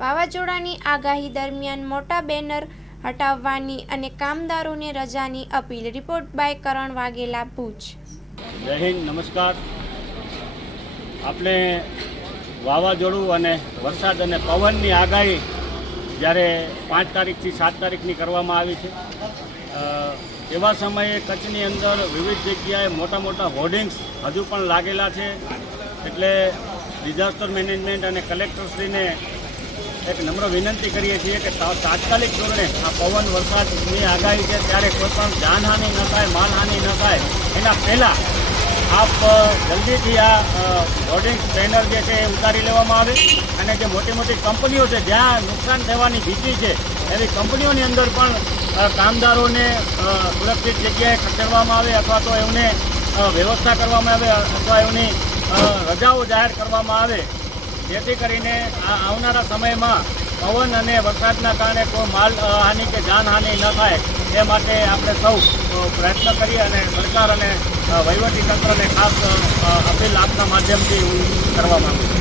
વાવાઝોડાની આગાહી દરમિયાન મોટા બેનર હટાવવાની અને કામદારોને રજાની અપીલ। રિપોર્ટ બાય કરણ વાઘેલા, ભુજ। જય હિન્દ, નમસ્કાર। આપણે વાવાઝોડું અને વરસાદ અને પવનની આગાહી જ્યારે 5 તારીખથી 7 તારીખની કરવામાં આવી છે, એવા સમયે કચ્છની અંદર વિવિધ જગ્યાએ મોટા મોટા હોર્ડિંગ્સ હજુ પણ લાગેલા છે। એટલે ડિઝાસ્ટર મેનેજમેન્ટ અને કલેક્ટરશ્રીને એક નમ્ર વિનંતી કરીએ છીએ કે તાત્કાલિક ધોરણે આ પવન વરસાદની આગાહી છે ત્યારે કોઈ પણ જાનહાનિ ન થાય, માનહાનિ ન થાય, એના પહેલાં આપ જલ્દીથી આ હોર્ડિંગ્સ બેનર જે છે એ ઉતારી લેવામાં આવે અને જે મોટી મોટી કંપનીઓ છે જ્યાં નુકસાન થવાની ભીતિ છે એવી કંપનીઓની અંદર પણ કામદારોને સુરક્ષિત જગ્યાએ ખસેડવામાં આવે અથવા તો એમને વ્યવસ્થા કરવામાં આવે અથવા એમની રજાઓ જાહેર કરવામાં આવે, જેથી કરીને આવનારા સમયમાં પવન અને વરસાદના કારણે કોઈ માલહાનિ કે જાનહાનિ ન થાય એ માટે આપણે સૌ પ્રયત્ન કરીએ અને સરકાર અને વહીવટી તંત્રને ખાસ અપીલ આપના માધ્યમથી હું કરવા માગું છું।